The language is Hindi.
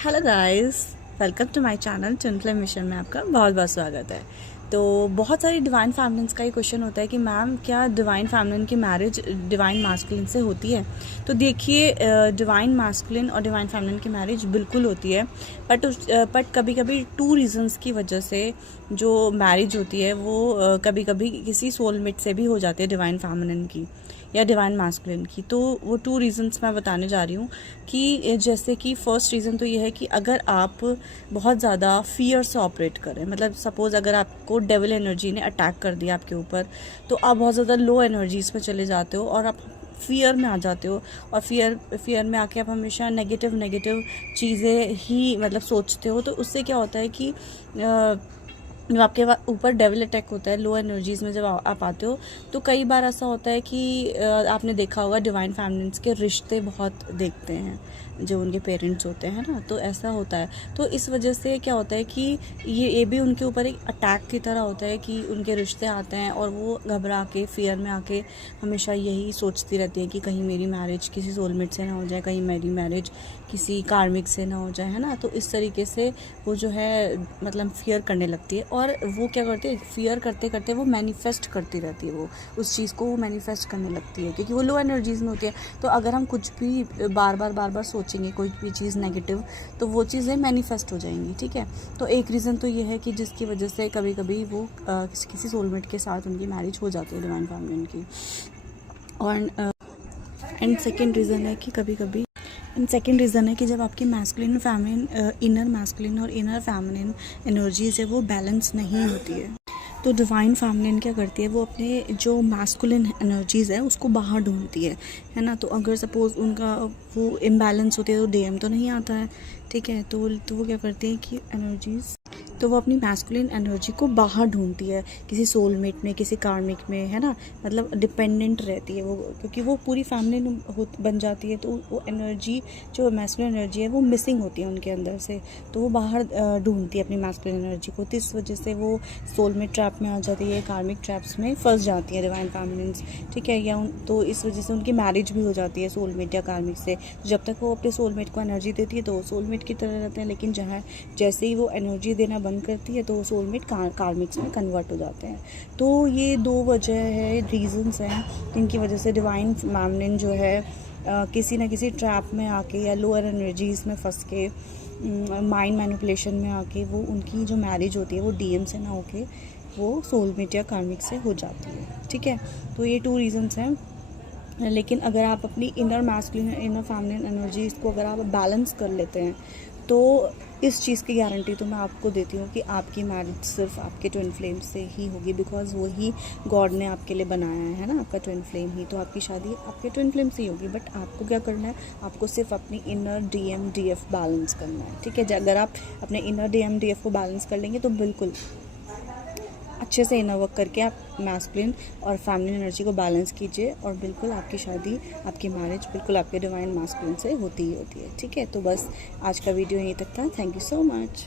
Hello guys, welcome to my channel twin flame mission में आपका बहुत बहुत स्वागत है। तो बहुत सारी डिवाइन फैमिलीन्स का ये क्वेश्चन होता है कि मैम क्या डिवाइन फैमिलीन की मैरिज डिवाइन मास्कुलिन से होती है। तो देखिए, डिवाइन मास्कुलिन और डिवाइन फैमिलीन की मैरिज बिल्कुल होती है, बट कभी कभी 2 रीजंस की वजह से जो मैरिज होती है वो कभी कभी किसी सोलमेट से भी हो जाती है डिवाइन फैमिलीन की या डिवाइन मास्कुलिन की। तो वो 2 रीजंस मैं बताने जा रही हूँ कि जैसे कि फर्स्ट रीज़न तो ये है कि अगर आप बहुत ज़्यादा फियर से ऑपरेट करें, मतलब सपोज़ अगर आपको डेविल एनर्जी ने अटैक कर दिया आपके ऊपर, तो आप बहुत ज़्यादा लो एनर्जीज़ में चले जाते हो और आप फियर में आ जाते हो। और फियर में आके आप हमेशा नेगेटिव चीज़ें ही मतलब सोचते हो। तो उससे क्या होता है कि जब आपके ऊपर डेविल अटैक होता है लो एनर्जीज़ में, जब आप आते हो, तो कई बार ऐसा होता है कि आपने देखा होगा डिवाइन फैमिलीज के रिश्ते बहुत देखते हैं जो उनके पेरेंट्स होते हैं ना, तो ऐसा होता है। तो इस वजह से क्या होता है कि ये भी उनके ऊपर एक अटैक की तरह होता है कि उनके रिश्ते आते हैं और वो घबरा के फियर में आके हमेशा यही सोचती रहती है कि कहीं मेरी मैरिज किसी सोलमेट से ना हो जाए, कहीं मेरी मैरिज किसी कार्मिक से ना हो जाए, है ना। तो इस तरीके से वो जो है मतलब फियर करने लगती है और वो क्या करती है, फियर करते करते वो मैनिफेस्ट करती रहती है, वो उस चीज़ को वो मैनिफेस्ट करने लगती है क्योंकि वो लो एनर्जीज़ में होती है। तो अगर हम कुछ भी बार बार सोचेंगे कोई भी चीज़ नेगेटिव, तो वो चीज़ें मैनिफेस्ट हो जाएंगी, ठीक है। तो एक रीज़न तो ये है कि जिसकी वजह से कभी कभी वो किसी सोलमेट के साथ उनकी मैरिज हो जाती है डिवाइन फैमिली की। और एंड सेकेंड रीज़न है कि सेकेंड रीज़न है कि जब आपकी मैस्कुलिन फैमिलिन इनर मैस्कुलिन और इनर फैमिलिन एनर्जीज है वो बैलेंस नहीं होती है, तो डिवाइन फैमिलिन क्या करती है, वो अपने जो मैस्कुलिन एनर्जीज़ है उसको बाहर ढूंढती है ना। तो अगर सपोज़ उनका वो इम्बैलेंस होती है तो डीएम तो नहीं आता है, ठीक है। तो वो क्या करती है कि एनर्जीज़, तो वो अपनी मैस्कुलिन एनर्जी को बाहर ढूंढती है किसी सोलमेट में, किसी कार्मिक में, है ना। मतलब डिपेंडेंट रहती है वो, क्योंकि वो पूरी फैमिली बन जाती है। तो वो एनर्जी जो मैस्कुलिन एनर्जी है वो मिसिंग होती है उनके अंदर से, तो वो बाहर ढूंढती है अपनी मैस्कुलिन एनर्जी को। तो इस वजह से वो सोलमेट ट्रैप में आ जाती है, कार्मिक ट्रैप्स में फंस जाती है डिवाइन फैमिलीज, ठीक है। या तो इस वजह से उनकी मैरिज भी हो जाती है सोलमेट या कार्मिक से। जब तक वो अपने सोलमेट को एनर्जी देती है तो वो सोलमेट की तरह रहते हैं, लेकिन जैसे ही वो एनर्जी देना बंद करती है तो वो सोलमेट कार्मिक्स में कन्वर्ट हो जाते हैं। तो ये 2 वजह है, रीजंस हैं जिनकी वजह से डिवाइन फैमिलीन जो है किसी ना किसी ट्रैप में आके या लोअर एनर्जीज़ में फंस के, माइंड मैनिपुलेशन में आके वो उनकी जो मैरिज होती है वो डीएम से ना होके वो सोलमेट या कार्मिक से हो जाती है, ठीक है। तो ये 2 रीजंस हैं। लेकिन अगर आप अपनी इनर मैस्कुलिन इनर फैमिलिन एनर्जीज़ को अगर आप बैलेंस कर लेते हैं तो इस चीज़ की गारंटी तो मैं आपको देती हूँ कि आपकी मैरिज सिर्फ आपके ट्विन फ्लेम से ही होगी, बिकॉज वो ही गॉड ने आपके लिए बनाया है ना, आपका ट्विन फ्लेम ही। तो आपकी शादी आपके ट्विन फ्लेम से ही होगी। बट आपको क्या करना है, आपको सिर्फ अपनी इनर डीएम डीएफ बैलेंस करना है, ठीक है। अगर आप अपने इनर डीएम डीएफ को बैलेंस कर लेंगे तो बिल्कुल अच्छे से इनर वर्क करके आप मैस्कुलिन और फैमिली एनर्जी को बैलेंस कीजिए और बिल्कुल आपकी शादी, आपकी मैरिज बिल्कुल आपके डिवाइन मैस्कुलिन से होती ही होती है, ठीक है। तो बस आज का वीडियो यहीं तक था। Thank you so much.